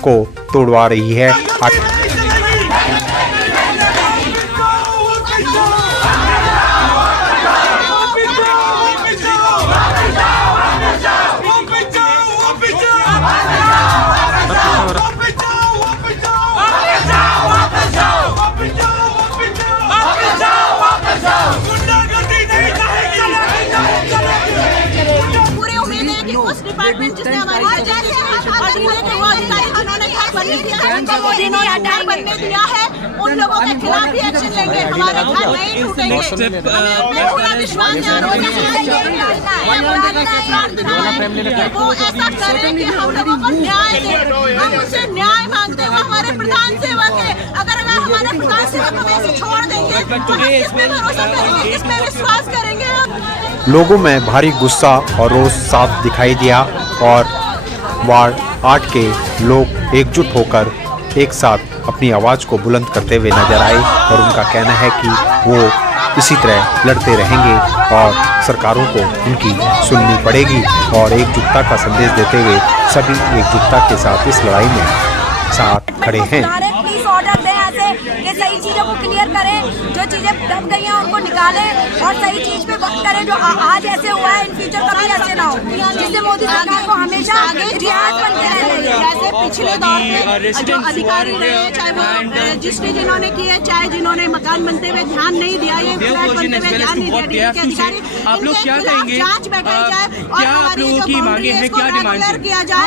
को तोड़वा रही है। डिपार्टमेंट जिसने हमारी बनने दिया है उन लोगों के खिलाफ भी एक्शन लेंगे। हमारे घर नहीं टूटेंगे। पूरा विश्वास वो ऐसा करें कि हम लोगों को न्याय दे। हम उससे न्याय मांगते हुए हमारे प्रधान सेवक है। अगर हमारे प्रधान सेवक को ऐसे छोड़ देंगे तो हम किस पे भरोसा करेंगे, किस पे विश्वास करेंगे हम? लोगों में भारी गुस्सा और रोष साफ दिखाई दिया और वार्ड 8 के लोग एकजुट होकर एक साथ अपनी आवाज़ को बुलंद करते हुए नजर आए और उनका कहना है कि वो इसी तरह लड़ते रहेंगे और सरकारों को उनकी सुननी पड़ेगी और एकजुटता का संदेश देते हुए सभी एकजुटता के साथ इस लड़ाई में साथ खड़े हैं। कि सही चीज़ों को क्लियर करें, जो चीज़ें दब गई हैं उनको निकालें और सही चीज़ पे वक्त करें। जो आज ऐसे हुआ है इन फ्यूचर कभी ऐसे ना हो, जिससे मोदी सरकार को हमेशा रियायत बनते रहना। जैसे पिछले दौर में जो अधिकारी रहे, चाहे वो रजिस्ट्री जिन्होंने की है, चाहे जिन्होंने मकान बनते हुए ध्यान नहीं दिया, ये फ्लैट बनते हुए ध्यान नहीं दिया, अधिकारी आप लोग क्या कहेंगे? जांच बैठाई जाए और हमारी जो बाउंड्री है इसको रेगुलर किया जाए,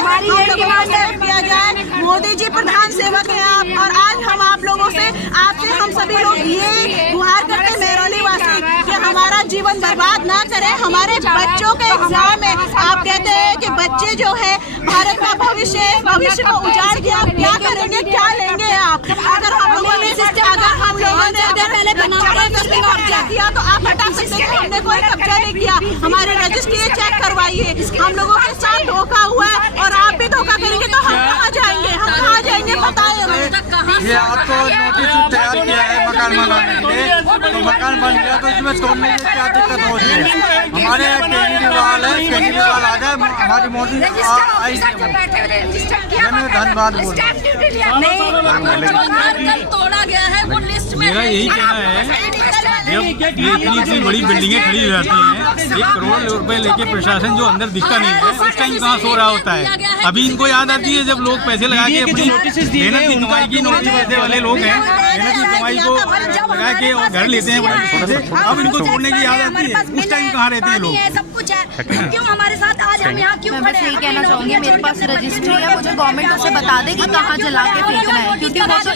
किया जाए। मोदी जी प्रधान सेवक हैं आप, और आज हम आप लोगों से आपसे हम सभी लोग ये गुहार करते हैं मेहरौली वासी कि हमारा जीवन बर्बाद ना करें। हमारे बच्चों के एग्जाम में आप कहते हैं कि बच्चे जो है भारत का भविष्य को उजाड़ के आप क्या करेंगे, क्या लेंगे आप? अगर हम लोगों ने पहले कब्जा किया तो आप हटा सकते हैं। हमने कोई कब्जा नहीं किया, हमारे रजिस्ट्री चेक करवाइए। हम लोगों के साथ धोखा हुआ है और आप भी धोखा करेंगे तो हम कहाँ जाएंगे? हम कहाँ जाएंगे बताएं हमें। ये आपको नोटिस तैयार किया है मकान बनाने के लिए, तो मकान बन गया तो इसमें तोड़ने की क्या दिक्कत हो रही है? हमारे केजरीवाल है, केजरीवाल आ जाए, हमारी मोदी आई धन्यवाद बोल। तोड़ा गया है वो लिस्ट में। मेरा यही कहना है, जब इतनी बड़ी बिल्डिंगें खड़ी रहती हैं, 1 करोड़ रुपए लेके प्रशासन जो अंदर दिखता नहीं है, उस टाइम कहाँ सो रहा होता है? अभी इनको याद आती है जब लोग पैसे लगा के अपनी मेहनत की कमाई की, नौकरी पैसे वाले लोग हैं, मेहनत की कमाई को लगा के और घर लेते हैं बड़े से, अब इनको छोड़ने की याद आती है। उस टाइम कहाँ रहते हैं लोग? सब कुछ है, क्यों हमारे साथ आज हम यहाँ क्यों खड़े हैं? यही कहना चाहूँगी, मेरे पास रजिस्ट्री है, मुझे गवर्नमेंट उसे बता दे कि कहाँ जला के फेंकना है, क्योंकि वो तो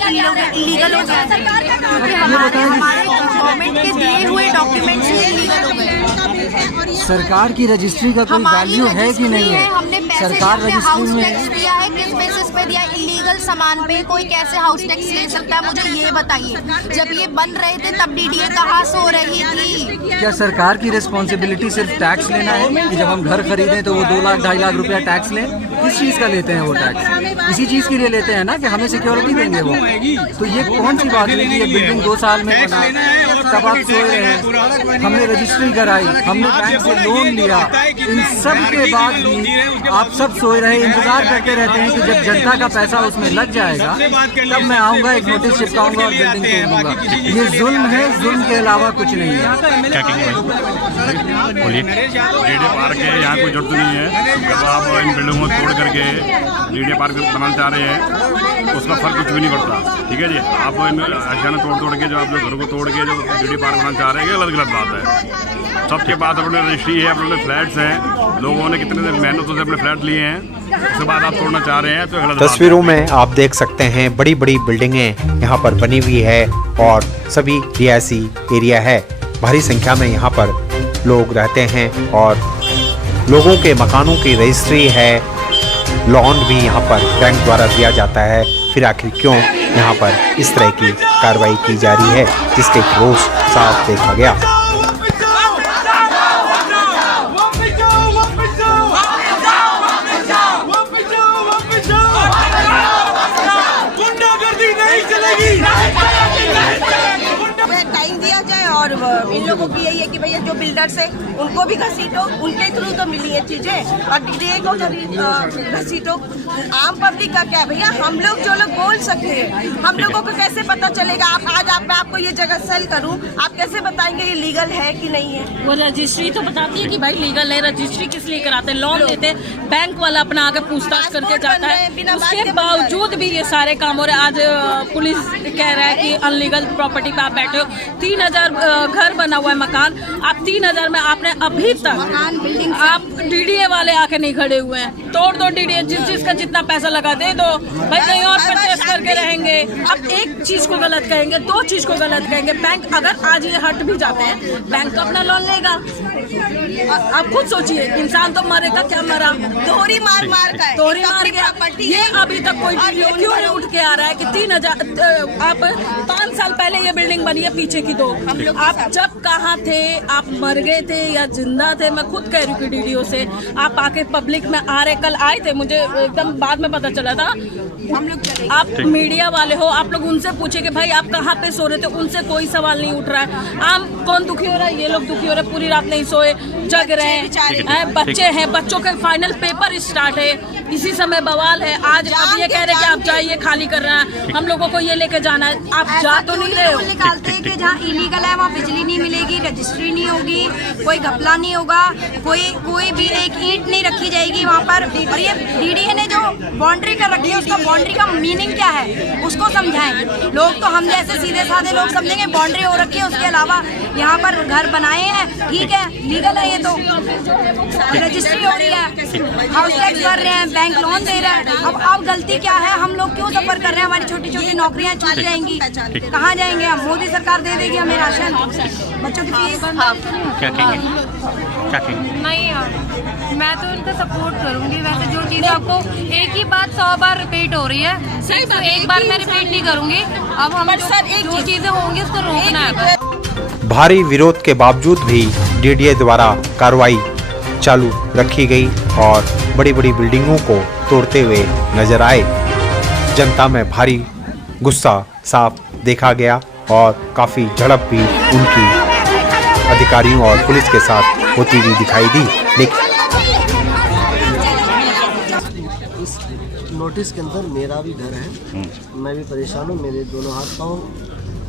इलीगल हो गया है। क्योंकि हमारे गवर्नमेंट के दिए हुए डॉक्यूमेंट्स इलीगल हो गए। सरकार की रजिस्ट्री का कोई वैल्यू है कि नहीं है? हमने सरकार हाउस टैक्स दिया है, किस बेसिस पे दिया? इलीगल सामान पे कोई कैसे हाउस टैक्स ले सकता है? मुझे ये बताइए। जब ये बन रहे थे तब डीडीए कहाँ सो रही थी? क्या सरकार की रिस्पॉन्सिबिलिटी सिर्फ टैक्स लेना है कि जब हम घर खरीदें तो वो 2 लाख 2.5 लाख रुपया टैक्स लें? किस चीज़ का लेते हैं वो टैक्स? इसी चीज़ के लिए लेते हैं ना कि हमें सिक्योरिटी देंगे वो। तो ये कौन सी बात हुई कि ये बिल्डिंग 2 साल में बना, तब आप सोए रहे, हमने रजिस्ट्री कराई, हमने बैंक से लोन लिया, इन सब के बाद भी आप सब सोए रहे, इंतजार करते रहते हैं कि जब जनता का पैसा उसमें लग जाएगा तब मैं आऊँगा, एक नोटिस चिपकाऊंगा और बिल्डिंग तोड़ूंगा। ये जुल्म है, जुल्म के अलावा कुछ नहीं है। बोलिए, डीडीए पार्क है, यहाँ कोई जरूरत नहीं है। जब आप इन बिल्डिंगों को तोड़ करके डीडीए पार्क बनाना चाह रहे हैं उसका फर्क कुछ भी नहीं पड़ता। ठीक है जी, आप अचानक तोड़ के जो आप लोग घरों को तोड़ के जो डीडीए पार्क बनाना चाह रहे हैं, गलत बात है। सबके पास अपने रजिस्ट्री है, अपने फ्लैट्स हैं, लोगों ने कितने मेहनतों से अपने फ्लैट लिए हैं, उसके बाद आप तोड़ना चाह रहे हैं तो गलत। तस्वीरों में आप देख सकते हैं बड़ी बड़ी बिल्डिंगें यहाँ पर बनी हुई है और सभी रिहायशी एरिया है। भारी संख्या में यहाँ पर लोग रहते हैं और लोगों के मकानों की रजिस्ट्री है, लॉन भी यहाँ पर बैंक द्वारा दिया जाता है। फिर आखिर क्यों यहाँ पर इस तरह की कार्रवाई की जा रही है, जिसके रोष साफ देखा गया। टाइम दिया जाए और इन लोगों की यही है कि भैया जो बिल्डर्स है उनको भी घसीटो, उनके थ्रू तो मिली है चीजें, और डीडीए को घसीटो। आम पब्लिक का क्या है भैया, हम लोग जो लोग बोल सकते हैं, हम लोगों को कैसे पता चलेगा? मैं आपको ये जगह सेल करूं, आप कैसे बताएंगे ये लीगल है कि नहीं है? वो रजिस्ट्री तो बताती है कि भाई लीगल है। रजिस्ट्री किस लिए कराते हैं? लोन लेते हैं, बैंक वाला अपना आगे पूछताछ करके जाता है, उसके बावजूद भी ये सारे काम हो रहे हैं। आज पुलिस कह रहा है कि अनलीगल प्रॉपर्टी पे आप बैठे हो, 3000 घर बना हुआ है मकान, आप 3000 में आपने अभी तक आप डीडीए वाले आके नहीं खड़े हुए हैं। तोड़ दो डीडीए, जिस का जितना पैसा लगा दे दो भाई, कहीं और परचेस करके रहेंगे। अब एक चीज को गलत कहेंगे, दो चीज को गलत कहेंगे। बैंक अगर आज ये हट भी जाते हैं, बैंक तो अपना लोन लेगा। आप खुद सोचिए, इंसान तो मरेगा, क्या मरा, दोहरी मार का है, तोरी मार गया। ये अभी तक कोई वीडियो क्यों नहीं उठ के आ रहा है कि 3000 आप 5 साल पहले ये बिल्डिंग बनी है, पीछे की दो, आप जब कहाँ थे? आप मर गए थे या जिंदा थे? मैं खुद कह रही हूँ कि डीडीओ से आप आके पब्लिक में आ रहे, कल आए थे, मुझे एकदम बाद में पता चला था। हम लोग, आप मीडिया वाले हो, आप लोग उनसे पूछे कि भाई आप कहाँ पे सो रहे थे, उनसे कोई सवाल नहीं उठ रहा है। आम कौन दुखी हो रहा है? ये लोग दुखी हो रहे हैं, पूरी रात नहीं सोए, जग रहे हैं, बच्चे हैं, बच्चों के फाइनल पेपर स्टार्ट है, इसी समय बवाल है। आज अब ये कह रहे हैं कि आप जाइए, खाली कर रहे हैं, हम लोगों को ये लेके जाना है, आप जा तो नहीं रहे हो। निकालते हैं कि जहाँ इलीगल है वहाँ बिजली नहीं मिलेगी, रजिस्ट्री नहीं होगी, कोई घपला नहीं होगा, कोई भी एक ईंट नहीं रखी जाएगी वहाँ पर। और ये डीडीए ने जो बाउंड्री कर रखी है, उसका बाउंड्री का मीनिंग क्या है उसको समझाएं। लोग तो हम जैसे सीधे साधे लोग समझेंगे बाउंड्री हो रखी है, उसके अलावा यहाँ पर घर बनाए हैं, ठीक है, लीगल है, ये तो रजिस्ट्री हो रही है, हाउस टैक्स भर रहे हैं, बैंक लोन दे रहा है। अब गलती क्या है? हम लोग क्यों सफर कर रहे हैं? हमारी छोटी छोटी नौकरियां छूट जाएंगी, कहाँ जाएंगे हम? मोदी सरकार दे देगी हमें राशन, बच्चों की फीस। क्या कहेंगे? नहीं यार, मैं तो उनका सपोर्ट करूंगी। वैसे जो चीज़ आपको एक ही बात 100 बार रिपीट हो रही है, सही तो एक बार मैं रिपीट नहीं करूंगी। अब हम जो चीज़ें होंगी उसको रोकना है। भारी विरोध के बावजूद भी डीडीए द्वारा कार्रवाई चालू रखी गई और बड़ी बड़ी बिल्डिंगों को तोड़ते हुए नजर आए। जनता में भारी गुस्सा साफ देखा गया और काफ़ी झड़प भी उनकी अधिकारियों और पुलिस के साथ होती हुई दिखाई दी। लेकिन इस नोटिस के अंदर मेरा भी घर है, मैं भी परेशान हूँ, मेरे दोनों हाथ पाँव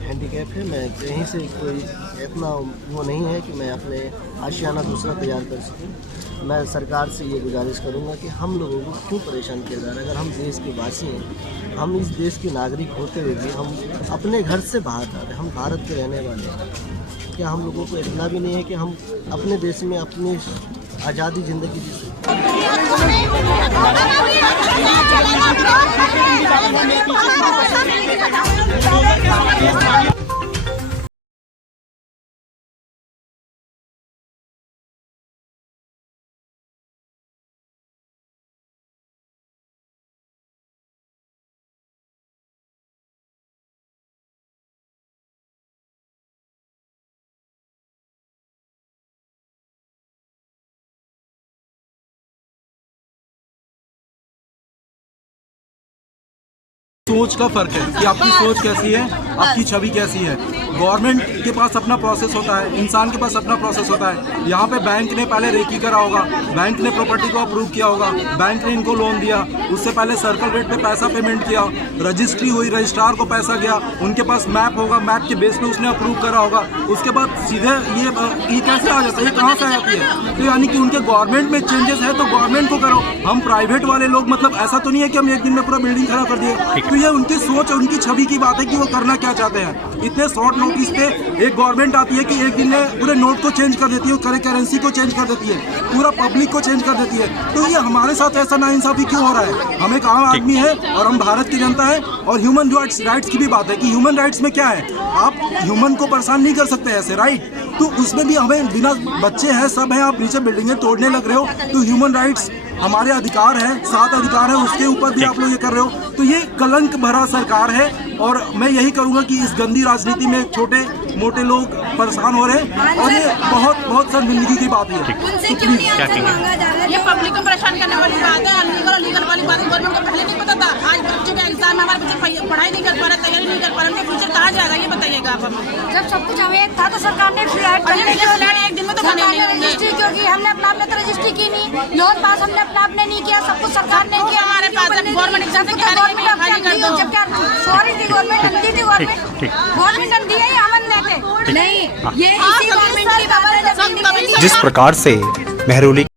हैंडीकैप है, मैं कहीं से कोई इतना वो नहीं है कि मैं अपने आशियाना दूसरा तैयार कर सकूं। मैं सरकार से ये गुजारिश करूंगा कि हम लोगों को क्यों परेशान किया जा रहा है? अगर हम देश के वासी हैं, हम इस देश के नागरिक होते हुए भी हम अपने घर से बाहर आ रहे हैं, हम भारत के रहने वाले हैं। क्या हम लोगों को इतना भी नहीं है कि हम अपने देश में अपनी आज़ादी ज़िंदगी जी सकते हैं? सोच का फर्क है कि आपकी सोच कैसी है, आपकी छवि कैसी है। गवर्नमेंट के पास अपना प्रोसेस होता है, इंसान के पास अपना प्रोसेस होता है। यहाँ पे बैंक ने पहले रेकी करा होगा, बैंक ने प्रॉपर्टी को अप्रूव किया होगा, बैंक ने इनको लोन दिया, उससे पहले सर्कल रेट पे पैसा पेमेंट किया, रजिस्ट्री हुई, रजिस्ट्रार को पैसा गया, उनके पास मैप होगा, मैप के बेस पे उसने अप्रूव करा होगा, उसके बाद सीधे ये कैसे आ जाता है, ये कहाँ से आ जाती है? तो यानी कि उनके गवर्नमेंट में चेंजेस है तो गवर्नमेंट को करो। हम प्राइवेट वाले लोग, मतलब ऐसा तो नहीं है कि हम एक दिन में पूरा बिल्डिंग खड़ा कर दिए। तो ये उनकी सोच और उनकी छवि की बात है कि वो करना क्या चाहते हैं। इतने शॉर्ट नोटिस पे एक गवर्नमेंट आती है कि एक दिन में पूरे नोट को चेंज कर देती है, करेंसी को चेंज कर देती है, पूरा पब्लिक को चेंज कर देती है। तो ये हमारे साथ ऐसा नाइंसाफी क्यों हो रहा है? हम एक आम आदमी है और हम भारत की जनता है। और ह्यूमन राइट्स की भी बात है कि ह्यूमन राइट्स में क्या है, आप ह्यूमन को परेशान नहीं कर सकते ऐसे, राइट? तो उसमें भी हमें बिना, बच्चे हैं, सब हैं, आप नीचे बिल्डिंगें तोड़ने लग रहे हो। तो ह्यूमन राइट्स हमारे अधिकार है, 7 अधिकार है, उसके ऊपर भी आप लोग ये कर रहे हो। तो ये कलंक भरा सरकार है और मैं यही करूंगा कि इस गंदी राजनीति में छोटे मोटे लोग परेशान हो रहे हैं और ये बहुत शर्मिंदगी की बात है। ये पब्लिक को परेशान करने वाली बात है, अनलीगल और लीगल वाली बात गवर्नमेंट को पहले नहीं पता था। आज बच्चे का एग्जाम, हमारे बच्चे पढ़ाई नहीं कर पा रहे, तैयारी नहीं कर पा रहे, उनका फ्यूचर कहाँ जाएगा ये बताइएगा। जब सब कुछ हमें था तो सरकार ने फ्लैट एक दिन में तो बने नहीं होंगे। रजिस्ट्री क्योंकि हमने अपना आपने तो रजिस्ट्री की नहीं, लोन पास हमने अपना आपने नहीं किया, सब कुछ सरकार ने किया। हमारे पास गवर्नमेंट एग्जाम की तैयारी कर दो। जब क्या सॉरी थी गवर्नमेंट अंधी थी गवर्नमेंट अंधी है अमन लेके नहीं ये इसी गवर्नमेंट की बात है। जिस प्रकार से मेहरौली